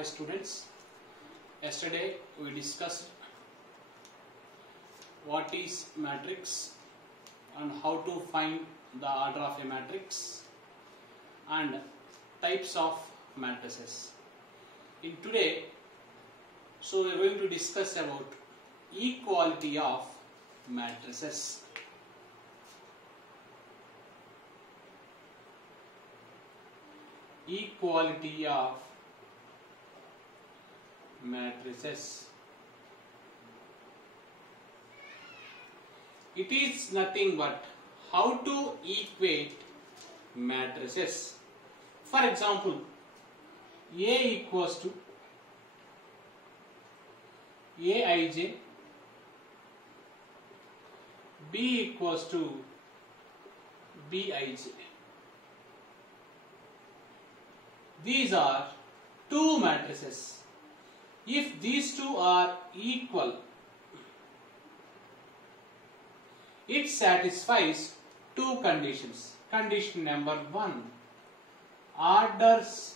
Hi students, yesterday we discussed what is matrix and how to find the order of a matrix and types of matrices. In today, so we are going to discuss about equality of matrices. Equality of matrices. It is nothing but how to equate matrices. For example, A equals to Aij, B equals to Bij. These are two matrices. If these two are equal, it satisfies two conditions. Condition number 1, orders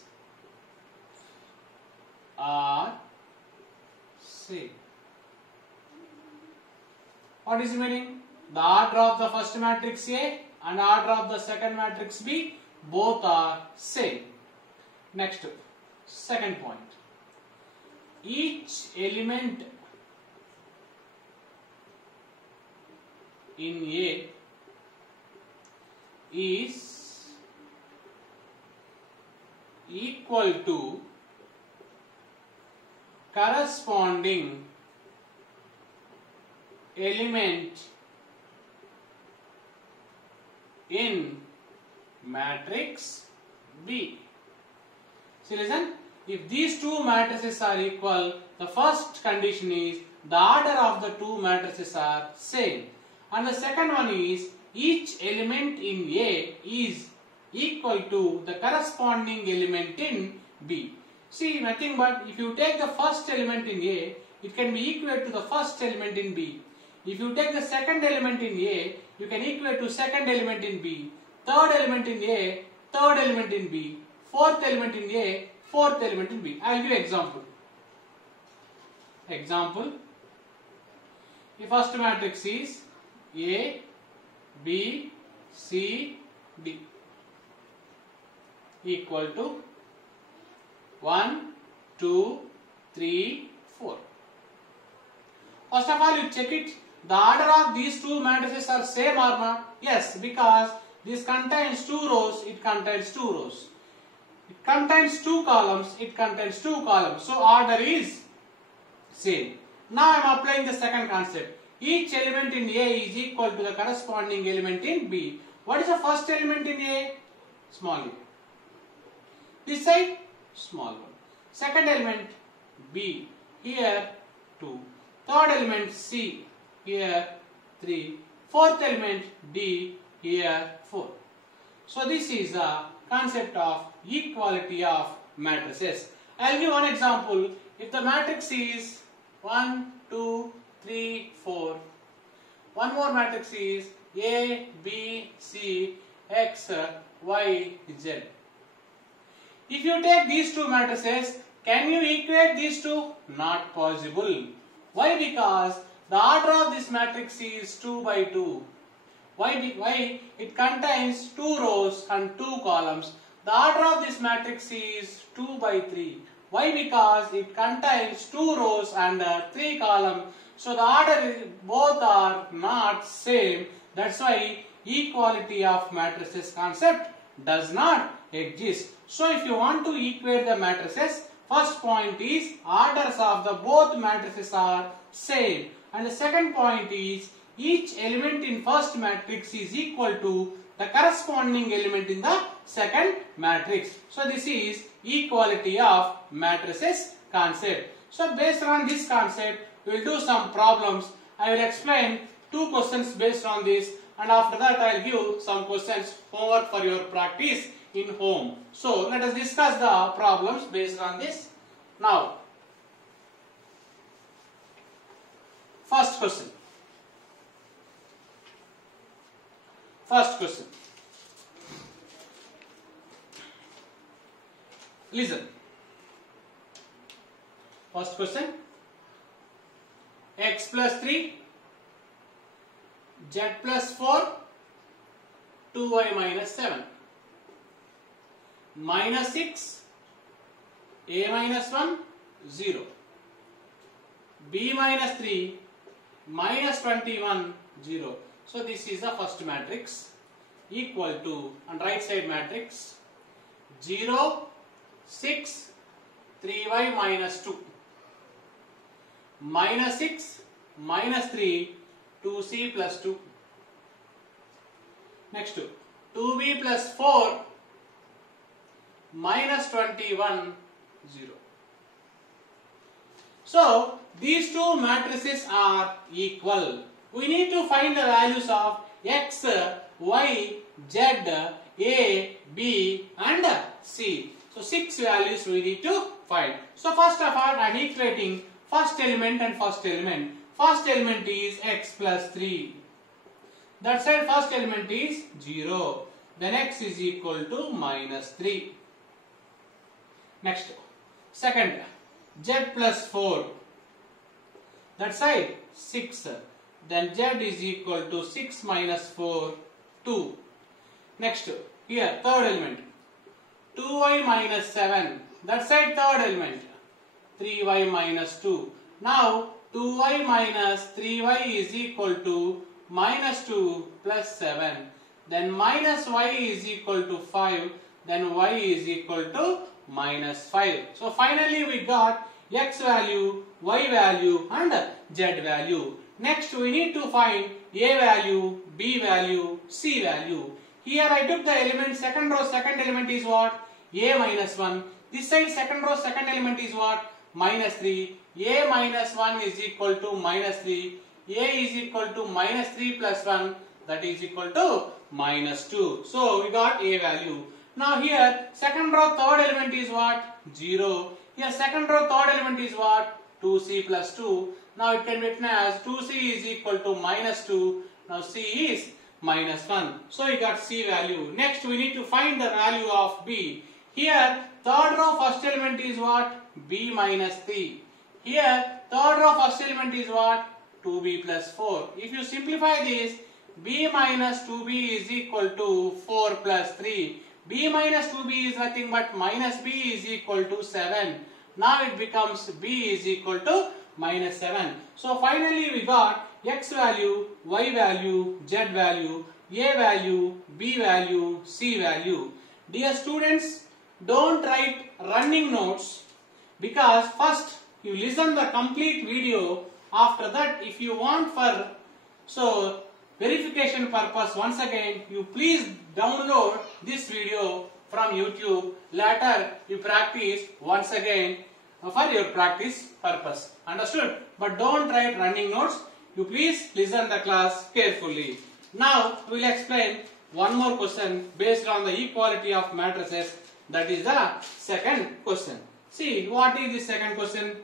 are same. What is the meaning? The order of the first matrix A and order of the second matrix B both are same. Next, second point. Each element in A is equal to corresponding element in matrix B. See, listen. If these two matrices are equal, the first condition is the order of the two matrices are same. And the second one is each element in A is equal to the corresponding element in B. See, nothing but if you take the first element in A, it can be equal to the first element in B. If you take the second element in A, you can equate to second element in B. Third element in A, third element in B. Fourth element in A, fourth element in B. I will give example. Example. The first matrix is A, B, C, D equal to 1, 2, 3, 4. First of all, you check it. The order of these two matrices are same or not? Yes, because this contains two rows, it contains two rows. It contains two columns, it contains two columns. So order is same. Now I am applying the second concept. Each element in A is equal to the corresponding element in B. What is the first element in A? Small a. This side, small one. Second element B, here 2. Third element C, here 3. Fourth element D, here 4. So this is the concept of equality of matrices. I will give one example. If the matrix is 1, 2, 3, 4. One more matrix is A, B, C, X, Y, Z. If you take these two matrices, can you equate these two? Not possible. Why? Because the order of this matrix is 2 by 2. Why? It contains two rows and two columns. The order of this matrix is 2 by 3. Why? Because it contains two rows and three columns. So the order both are not same. That's why equality of matrices concept does not exist. So if you want to equate the matrices, first point is orders of the both matrices are same. And the second point is each element in first matrix is equal to the corresponding element in the second matrix. So this is equality of matrices concept. So based on this concept, we will do some problems. I will explain two questions based on this, and after that I will give some questions homework for your practice in home. So let us discuss the problems based on this. Now, first question. First question. Listen. First question. X plus 3, Z plus 4, 2y minus 7. Minus 6, A minus 1, 0. B minus 3, minus 21, 0. So this is the first matrix, equal to, on right side matrix, 0, 6, 3y minus 2. Minus 6, minus 3, 2c plus 2. Next, 2b plus 4, minus 21, 0. So, these two matrices are equal. We need to find the values of x, y, z, a, b and c. So, 6 values we need to find. So, first of all, I am equating first element and first element. First element is x plus 3. That side first element is 0. Then x is equal to minus 3. Next, second, z plus 4. That side 6. Then z is equal to 6 minus 4, 2. Next, here third element, 2y minus 7. That side third element, 3y minus 2. Now 2y minus 3y is equal to minus 2 plus 7. Then minus y is equal to 5. Then y is equal to minus 5. So finally we got x value, y value and z value. Next we need to find a value, b value, c value. Here I took the element second row, second element is what? A minus 1. This side second row, second element is what? Minus 3. A minus 1 is equal to minus 3. A is equal to minus 3 plus 1, that is equal to minus 2. So we got a value. Now here second row third element is what? 0. Here second row third element is what? 2c plus 2. Now it can be written as 2c is equal to minus 2. Now c is minus 1. So we got c value. Next we need to find the value of b. Here third row first element is what? b minus 3. Here third row first element is what? 2b plus 4. If you simplify this, b minus 2b is equal to 4 plus 3. b minus 2b is nothing but minus b is equal to 7. Now it becomes b is equal to minus 7. So finally we got x value, y value, z value, a value, b value, c value. Dear students, don't write running notes, because first you listen the complete video. After that, if you want for verification purpose, once again you please download this video from YouTube. Later you practice once again for your practice purpose. Understood? But don't write running notes. You please listen the class carefully. Now we will explain one more question based on the equality of matrices. That is the second question. See, what is the second question?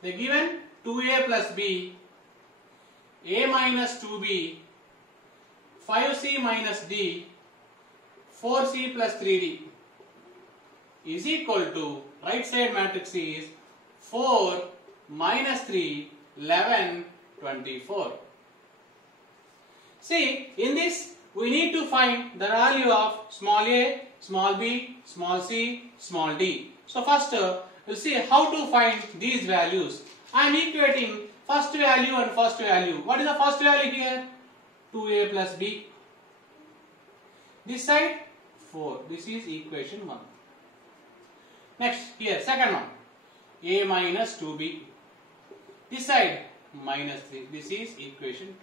They given 2a plus b, a minus 2b, 5c minus d, 4c plus 3d is equal to, right side matrix is 4 minus 3, 11, 24. See, in this we need to find the value of small a, small b, small c, small d. So first we'll see how to find these values. I am equating first value and first value. What is the first value here? 2a plus b. This side 4. This is equation 1. Next here second one, a minus 2b. This side minus 3. This is equation 2.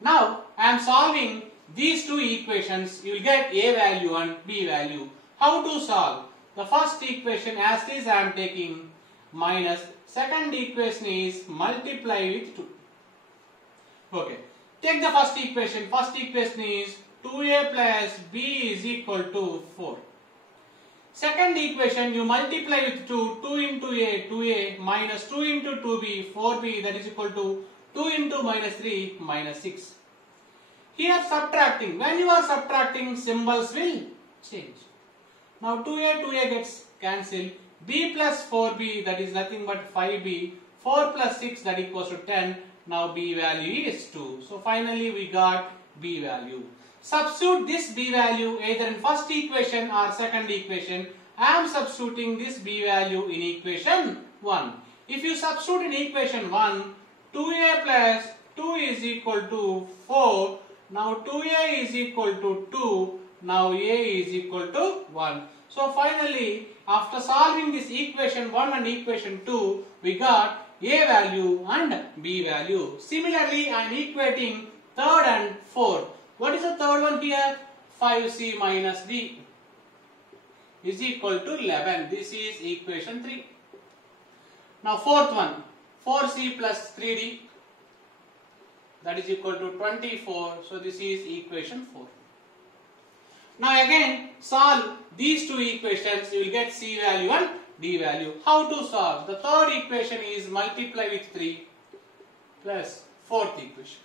Now I am solving these two equations. You will get a value and b value. How to solve? The first equation as is I am taking minus, second equation is multiply with 2. Okay. Take the first equation. First equation is 2a plus b is equal to 4. Second equation you multiply with 2. 2 into a, 2a minus 2 into 2b, 4b, that is equal to 2 into minus 3, minus 6. Here subtracting. When you are subtracting, symbols will change. Now 2a gets cancelled. B plus 4b, that is nothing but 5b. 4 plus 6, that equals to 10. Now B value is 2. So finally we got B value. Substitute this B value either in first equation or second equation. I am substituting this B value in equation 1. If you substitute in equation 1, 2a plus 2 is equal to 4. Now 2a is equal to 2. Now a is equal to 1. So finally, after solving this equation 1 and equation 2, we got a value and b value. Similarly, I am equating third and fourth. What is the third one here? 5c minus d is equal to 11. This is equation 3. Now fourth one, 4c plus 3d, that is equal to 24. So this is equation 4. Now again solve these two equations. You will get c value and d value. How to solve? The third equation is multiply with 3 plus fourth equation.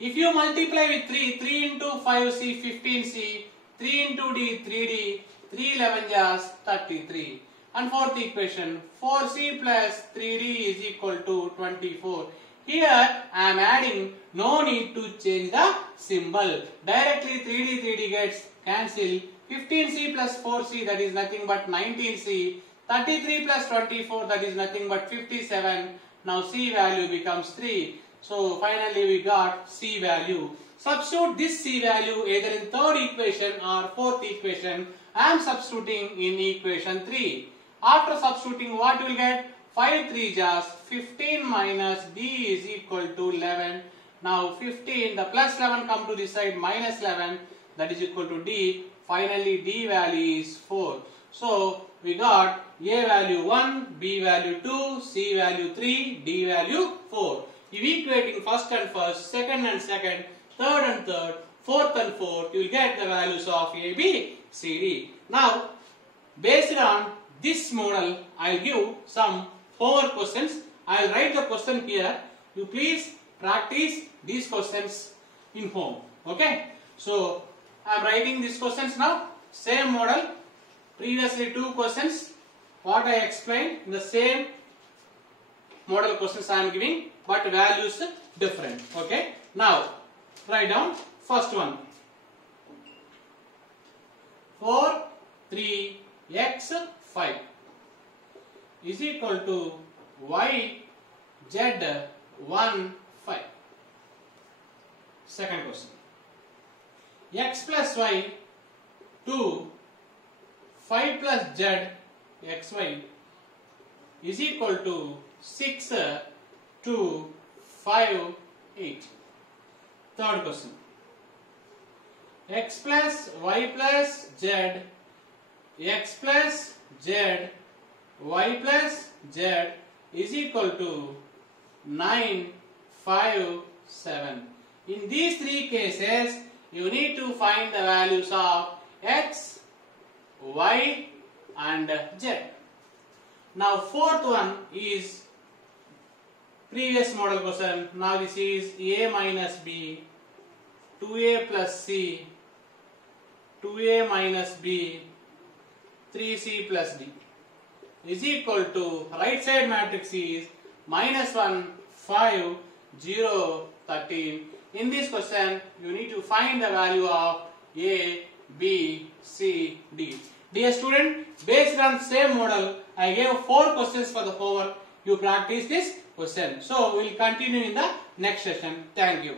If you multiply with 3 into 5c, 15c, 3 into d, 3d, 3 11 jars, 33. And fourth equation, 4c plus 3d is equal to 24. Here I am adding, no need to change the symbol. Directly 3d gets cancelled. 15c plus 4c, that is nothing but 19c. 33 plus 24, that is nothing but 57. Now c value becomes 3. So finally we got c value. Substitute this c value either in third equation or fourth equation. I am substituting in equation 3. After substituting, what you will get? 5 3 jars, 15 minus d is equal to 11. Now 15, the plus 11 come to this side, minus 11, that is equal to d. Finally d value is 4. So we got a value 1, b value 2, c value 3, d value 4. If equating first and first, second and second, third and third, fourth and fourth, you will get the values of a, b, c, d. Now based on this model, I will give some homework questions. I will write the question here. You please practice these questions in home. Okay. So I am writing these questions now. Same model. Previously 2 questions. What I explained in the same model questions I am giving, but values different. Okay. Now write down first one. 4 3 x 5 is equal to y z 1 5. Second question. X plus y 2 5 plus z xy is equal to 6 2 5 8. Third question. X plus y plus z, x plus z, y plus z is equal to 9 5 7. In these 3 cases, you need to find the values of x, y and z. Now fourth one is previous model question. Now this is a minus b, 2a plus c, 2a minus b, 3c plus d is equal to, right side matrix is minus 1, 5, 0, 13. In this question, you need to find the value of a, b, c, d. Dear student, based on same model, I gave 4 questions for the homework. You practice this question. So, we will continue in the next session. Thank you.